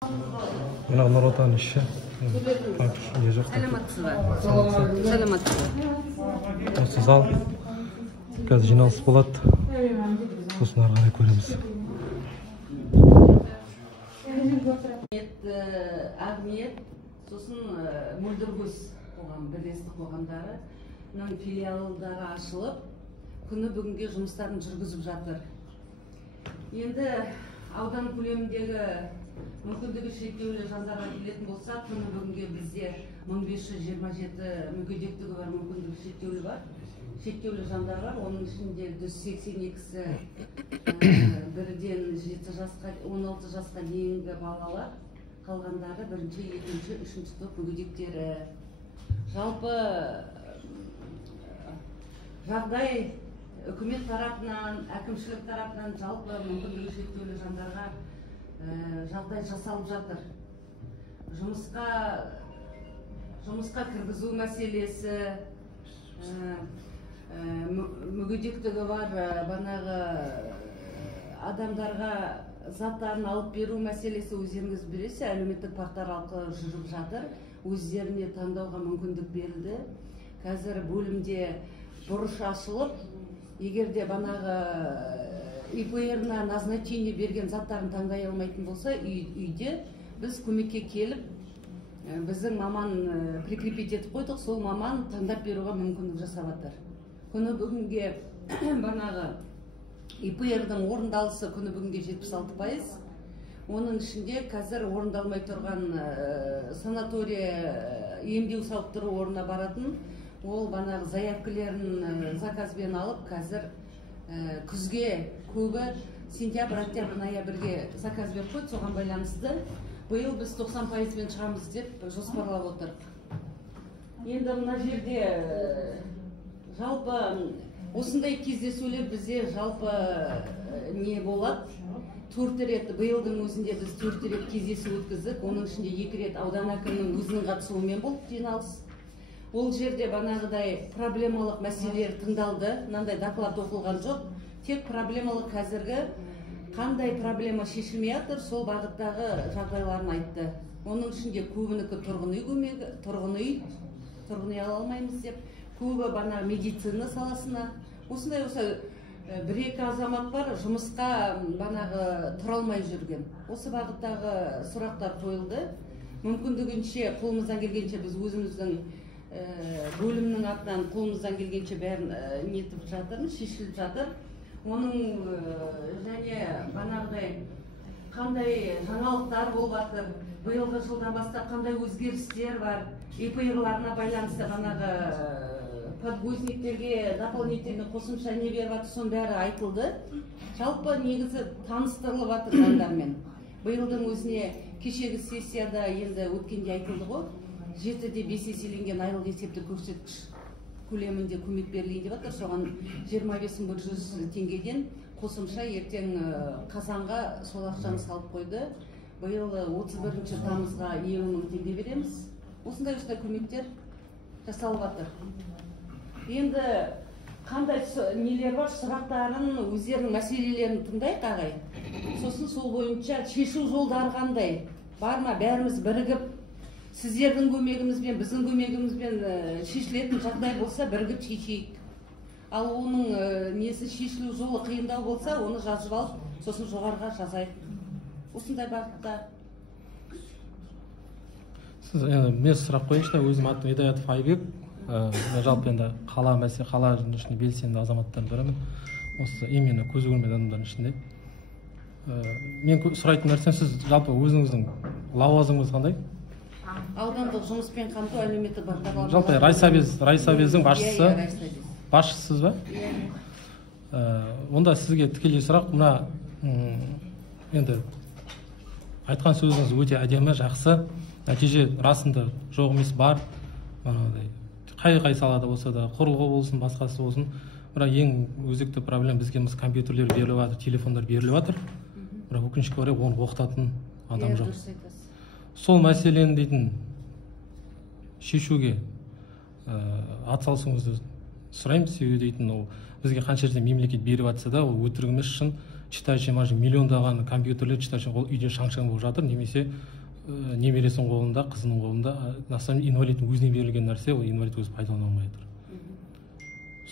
Мына Нұр Отан іші. Саламатсыз ба? Саламатсыз ба? Осы зал. Қазір жиналыс болады. Сосын ары қарай көреміз. Ахмет, сосын Мөлдіргөз қоғам, бірлестік қоғамдарының филиалдары ашылып, күні бүгінге жұмыстарын жүргізіп жатыр. Енді аудан көлеміндегі мүмкіндігі шектеулі жандарға келетін болса, күні бүгінге бізде 1527 мүгедектігі бар мүмкіндігі шектеулі жандар бар. Оның ішінде 182-сі бірден 7 жасқа, 16 жасқа дейінгі балалар, қалғандары бірінші, екінші, үшінші топ мүгедектері. Жалпы жағдай үкімет тарапынан, әкімшілік тарапынан жалпы мүмкіндігі шектеулі жандарға жағдай жасалып жатыр. Жұмысқа кіргізу мәселесі, мүгедектігі бар банағы адамдарға заттарын алып беру мәселесі өздеріңіз білесіз, әлеуметтік парктар арқылы жүріп жатыр. Өздеріне таңдауға мүмкіндік берілді. Қазір бөлімде бұрыш ашылып, егерде банағы ИПР-на назначение берген заттарын таңдай алмайтын болса, үйде біз көмекке келіп, біздің маман прикрепить етіп қойдық, сол маман таңдап беруға мүмкіндік жасап жатыр. Күні бүгінге банағы ИПР-дің орындалысы күні бүгінге 76%. Оның ішінде қазір орындалмай тұрған санатория емдеу сауықтыру орнына баратын, ол банағы заявкілерін заказбен алып, қазір күзге көбі сентябрь, октябрь, ноябрьге заказ беріп қойды, соған байланысты биыл біз 90%-мен шығамыз деп жоспарлап отыр. Енді мына жерде жалпы осындай кездесулер бізде жалпы не болады? 4 рет, биылдың өзінде біз 4 рет кездесу өткіздік, оның ішінде 2 рет аудан әкімінің өзінің қатысуымен болды жиналыс. Ол жерде банағыдай проблемалық мәселелер тыңдалды, мынандай доклад оқылған жоқ. Тек проблемалық қазіргі қандай проблема шешілмей жатыр, сол бағыттағы жағдайларын айтты. Оның ішінде көбінікі тұрғын үй ала алмаймыз деп, көбі бана медицина саласына. Осындай бір-екі азамат бар, жұмысқа банағы тұра алмай жүрген. Осы бағыттағы сұрақтар қойылды. Мүмкіндігінше, қолымыздан келгенше біз өзіміздің бөлімнің атынан қолымыздан келгенше бәрін нетіп жатырмыз, шешіліп жатыр. Оның және банағыдай қандай жаңалықтар болып жатыр, биылғы жылдан бастап қандай өзгерістер бар, ИПР-ларына байланысты банағы подгузниктерге дополнительный қосымша не беріп жатыр, соның бәрі айтылды. Жалпы негізі таныстырылып жатыр жандармен. Биылдың өзіне кешегі сессияда енді өткенде айтылды ғой, 7-де 5 еселенген айлық есепті көрсеткіш көлемінде көмек берілген деп жатыр. Соған 25.100 теңгеден қосымша ертең қазанға сол ақшаны салып қойды. Биыл 31 тамызға 20.000 теңге береміз. Осындай көмектер жасалып жатыр. Енді қандай нелер бар, сұрақтарын, өздерінің мәселелерін тыңдайық ағай. Сосын сол бойынша шешу жолдары қандай? Бар ма? Бәріміз бірігіп, сіздердің көмегімізбен, біздің көмегімізбен шешілетін жағдай болса, бірігіп шешейік. Ал оның несі шешілу жолы қиындау болса, оны жазып алып, сосын жоғарыға жазайық. Осындай бағытта. Сіз мен сұрақ қойыңызшы, өзім атым Едаятов Айбек. Мен жалпы енді қала ішінде белсенді азаматтардың бірімін. Осы именно көзі көрмеген адамдардың ішінде. Мен сұрайтын нәрсем, сіз жалпы өзіңіздің лауазымыңыз қандай? Аудандық жұмыспен қамту әлеуметтік бағдарламалар. Жалпы райсовездің басшысыз ба? Онда сізге тікелей сұрақ, мына енді айтқан сөзіңіз өте әдемі, жақсы, нәтиже расында жоқ емес бар. Қай салада болса да, құрылғы болсын, басқасы болсын, бірақ ең өзекті проблема бізге компьютерлер беріліп жатыр, телефондар беріліп жатыр. Бірақ өкінішке орай оны оқытатын адам жоқ. Сол мәселені дейтін шешуге атсалысуыңызды сұраймыз. Себебі дейтін, бізге қанша жерден мемлекет беріп жатса да, ол өтірік емес, шын. читающий машина миллиондаған компьютерлер читающий үйде шаң-шаң болып жатыр, немесе немересінің қолында, қызының қолында. На самом деле инвалидтің өзіне берілген нәрсе, ол инвалид өзі пайдалана алмай жатыр.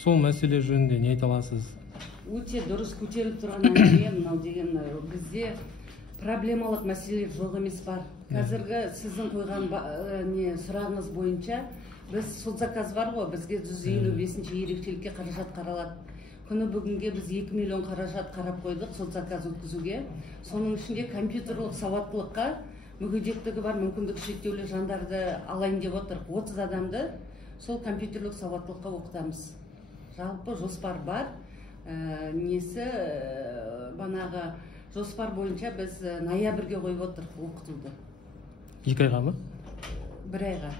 Сол мәселе жөнінде не айта аласыз? Өте дұрыс көтеріліп тұрған әңгіме мынау деген, бізде проблемалық мәселелер жоқ емес бар. Қазіргі сіздің қойған сұрағыңыз бойынша біз соцзаказ бар ғой, бізге 155-ші ерекшелікке қаражат қаралады. Күні бүгінге біз 2 миллион қаражат қарап қойдық соцзаказ өткізуге. Соның ішінде компьютерлік сауаттылыққа мүгедектігі бар, мүмкіндігі шектеулі жандарды алайын деп отыр. 30 адамды сол компьютерлік сауаттылыққа оқытамыз. Жалпы жоспар бар. Банағы жоспар бойынша біз ноябрьге қойып отырық оқытуды. 2 айға ма? 1 айға.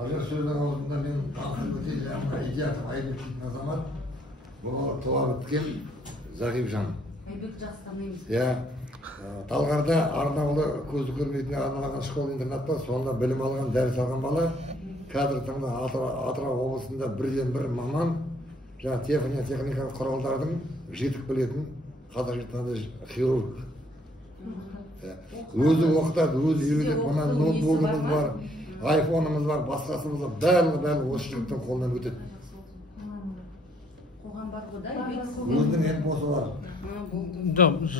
Алар сөздің алдында мен тақырып өте жаңа идеятым Айбек дейтін азамат. Бұл туа біткен Зағип жан. Айбек жақсы танымыз. Талғарда арнаулы көзі көрмейтін арналған школ-интернат бар. Сонда білім алған, дәріс алған бала. Қазір таңда Атырау облысында бірден-бір маман жаңа техникалық құралдардың жетік білетін қазіргі таңда хирург. Өзі оқытады, өзі үйретеді. Мына ноутбугымыз бар, айфонымыз бар, басқасымыз бар. Барлығы осы жігіттің қолынан өтеді. Қоғам бар ғой да? Өзінің эпосы бар.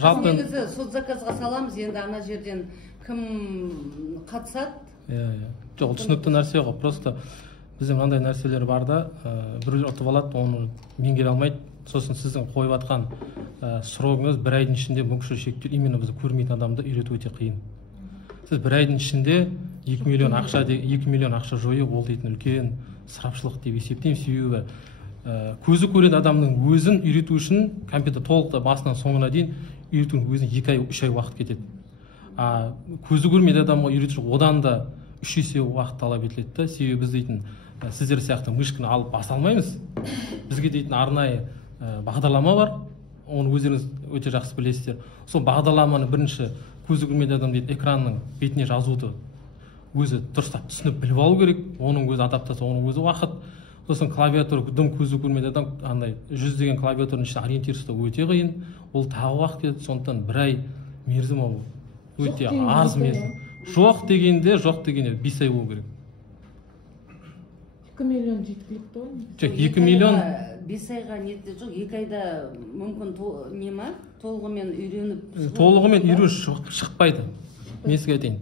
Жалпы негізі соцзаказға саламыз, енді ана жерден кім қатысады? Жоқ, түсінікті нәрсе ғой. Просто бізде мынандай нәрселер бар да, біреулер ұтып алады, оны меңгере алмайды. Сосын сіздің қойып атқан срогыңыз 1 айдың ішінде мүмкіншілігі шектеулі, именно бізді көрмейтін адамды үйрету өте қиын. Сіз 1 айдың ішінде 2 миллион ақша жою, ол дейтін үлкен ысырапшылық деп есептеймін. Себебі көзі көретін адамның өзін үйрету үшін компьютер толықтай басынан соңына дейін үйретудің өзіне 2 ай, 3 ай уақыт кетеді. Көзі көрмеген адамға үйрету одан да 3 есе уақыт талап етіледі. Себебі біз дейтін сіздер сияқты мышканы алып баса алмаймыз. Бізге дейтін арнайы бағдарлама бар, оны өздеріңіз өте жақсы білесіздер. Сол бағдарламаны бірінші көзі көрмеген адам дейтін экранның бетіне жазуды өзі дұрыстап түсініп біліп алу керек. Оның өзі адаптация, оның өзі уақыт. Сосын клавиатура, дым көзі көрмеген адам андай жүздеген клавиатураның ішінде ориентироваться өте қиын. Ол тағы уақыт кетеді. Сондықтан 1 ай мерзім ол өте аз мерзім. Жоқ дегенде 5 ай болу керек. 2 миллион жеткілікті ғой? Жоқ, 2 миллион 5 айға нетті жоқ, 2 айда мүмкін толығымен үйреніп. Толығымен үйреніп шықпайды. Мен сізге айтайын.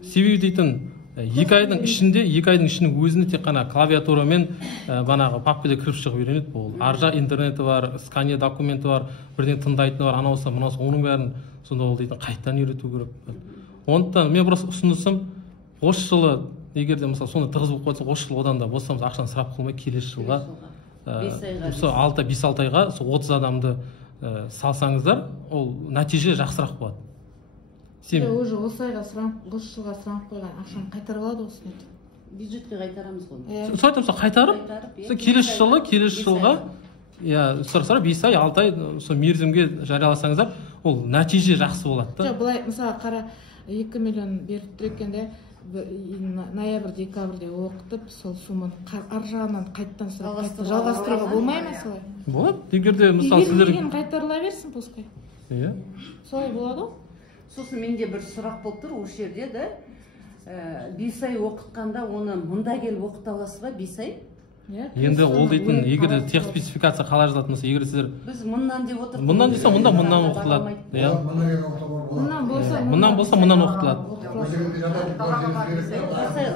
Себебі дейтін 2 айдың ішінің өзіне тек қана клавиатурамен банағы папкада кіріп шығып үйренеді. Ол аржа интернеті бар, скания документі бар, бірден тыңдайтыны бар, анаусы, мынаусы, оның бәрін сонда ол дейтін қайттан үйрету керек. Ондықтан мен просто ұсынысым, осы жылы егер де мысалы соны тығыз болып қойса, осы жылы одан да босамыз ақшаны сұрап қылмай, келесі жылға 5-6 айға 30 адамды салсаңыздар, ол нәтиже жақсырақ болады. Уже осы жылға сұранып қойған ақшаны қайтарып алады осы нетіп? Бюджетке қайтарамыз ғой. Сол айтамын, қайтарып, келесі жылға сұрап 5 ай, 6 ай сол мерзімге жарияласаңыздар, ол нәтиже жақсы болады да. Жоқ, былай мысалы қара 2 миллион беріп тұр екен, ноябрь, декабрьде оқытып, сол сумманы ар жағынан қайттан жалғастыруға болмай ма солай? Болады. Егер де мысалы сіздер қайтарыла берсін пускай. Солай болады ғой. Сосын менде бір сұрақ болып тұр осы жерде да. 5 ай оқытқанда оны мұнда келіп оқыта аласыз ба 5 ай? Енді ол дейтін, егер де тех спецификация қалай жазылатын болса, егер сіздер біз мұннан деп отырмыз. Мұндан десе, мұндан оқытылады. Мұндан болса, мұндан оқытылады.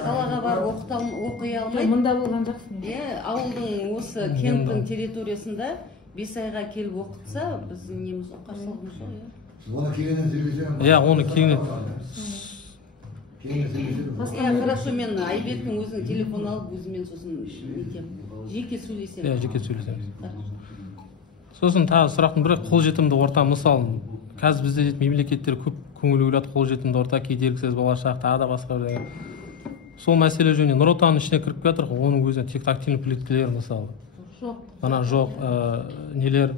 Қалаға бар оқи алмайды. Мұнда болған жақсы. Ауылдың осы кенттің территориясында 5 айға келіп оқытса, біз неміз қарсылығымыз жоқ. Оны кейіннен сөйлесем. Оны кейіннен. Хорошо, мен Айбектің өзінің телефон алып, өзімен сосын жеке сөйлесем. Жеке сөйлесем. Сосын тағы сұрақтың бірі, қолжетімді орта. Мысалы, қазір бізде мемлекеттер көп көңіл бөледі қолжетімді орта, кедергісіз болашақ, тағы да басқа. Сол мәселе жөнінде Нұр Отанның ішіне кіріп кетір, оның өзіне тек тактильный плиткалер мысалы. Жоқ, нелер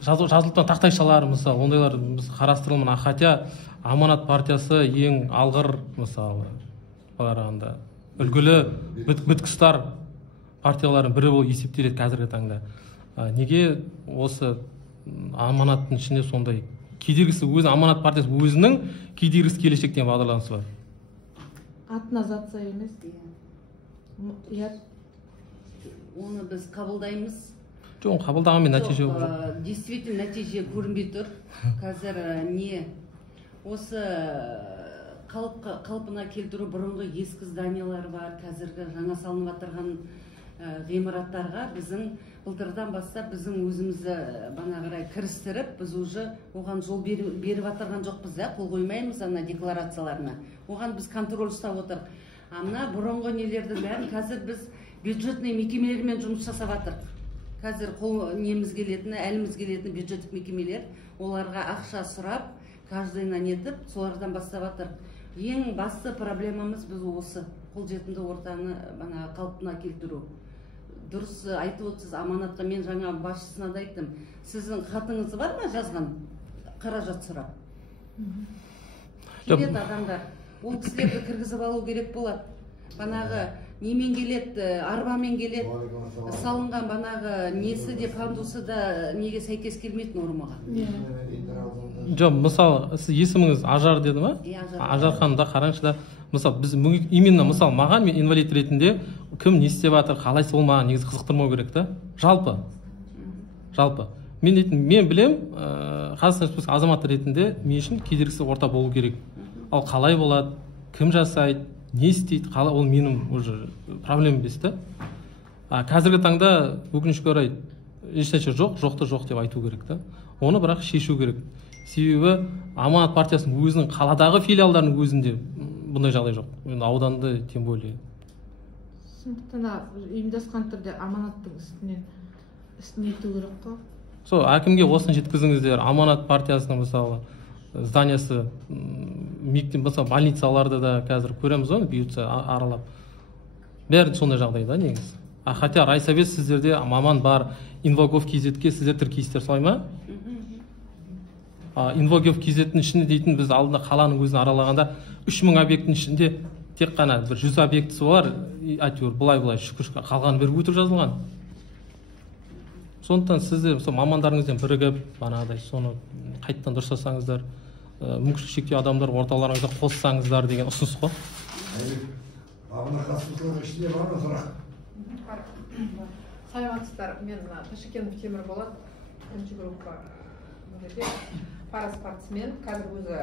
жазылтан тақтайшалар мысалы, ондайлар біз қарастырылмын. Хотя Аманат партиясы ең алғыр мысалы қарағанда үлгілі біткістар партиялардың бірі болып есептеледі қазіргі таңда. неге осы аманаттың ішінде сондай кедергісі өзі аманат партиясы өзінің кедергісі келешек деген бағдарламасы бар. атына жатса емес. Иә. Оны біз қабылдаймыз. Жоқ, қабылдағанмен нәтиже жоқ. Действительно нәтиже көрінбей тұр. Қазір не осы қалпына келтіру бұрынғы ескі зданиялар бар, қазіргі жаңа салынып жатырған ғимараттарға біздің былтырдан бастап біздің өзімізді бана қарай кірістіріп, біз уже оған жол беріп жатырған жоқпыз, қол қоймаймыз ана декларацияларына. Оған біз контроль ұстап отырық. Ана бұрынғы нелердің бәрін қазір біз бюджетный мекемелермен жұмыс жасап жатырық. Қазір неміз келетіні, әліміз келетіні бюджеттік мекемелер, оларға ақша сұрап, каждыйына нетіп, солардан бастап жатырық. Ең басты проблемамыз біз осы қолжетімді ортаны қалпына келтіру. Дұрыс айтып отырсыз, аманатқа мен жаңа басшысына да айттым. Сіздің хатыңыз бар ма жазған қаражат сұрап? Келеді адамдар. Ол кісілерді кіргізіп алу керек болады. Банағы немен келеді, арбамен келеді, салынған банағы несі де пандусы да неге сәйкес келмейді нормаға. Жоқ, мысалы, сіз есіміңіз Ажар деді ма? Ажар ханым да қараңызшы да, мысалы, біз именно мысалы маған мен инвалид ретінде кім не істеп жатыр, қалай сол маған негізі қызықтырмау керек та. Жалпы. Мен дейтін, мен білем, Қазақстан Республикасы азаматы ретінде мен үшін кедергісіз орта болу керек. Ал қалай болады, кім жасайды, не істейді, қалай, ол менің уже проблем емес та. Қазіргі таңда өкінішке орай ешнәрсе жоқты жоқ деп айту керек та. Оны бірақ шешу керек. Себебі аманат партиясының өзінің қаладағы филиалдарының өзінде бұндай жағдай жоқ. Енді ауданды тем более. Сондықтан ұйымдасқан түрде аманаттың үстіне ету керек қой. Сол әкімге осыны жеткізіңіздер. Аманат партиясының мысалы зданиясы мектеп, мысалы больницаларды да қазір көреміз ғой, бүйітсе аралап. Бәрі сондай жағдай да негізі. Хотя райсовет сіздерде маман бар, Инвогов KZ-ге сіздер тіркейсіздер, солай ма? Инвогов KZ-дің ішінде дейтін біз алдында қаланың өзін аралағанда 3000 объекттің ішінде тек қана бір 100 объектісі бар, әйтеуір бұлай шүкір қалғаны бір өтірік жазылған. Сондықтан сіздер мамандарыңызбен бірігіп, банағыдай соны қайттан дұрыстасаңыздар, мүмкіншілігі шектеулі адамдар орталарыңызға қоссаңыздар деген ұсыныс қой. Абына қатысушылар ішінде бар ма сұрақ? Саламатсыздар, мен Ташкентов Темірболат, бірінші группа Парас партисімен қазір өзі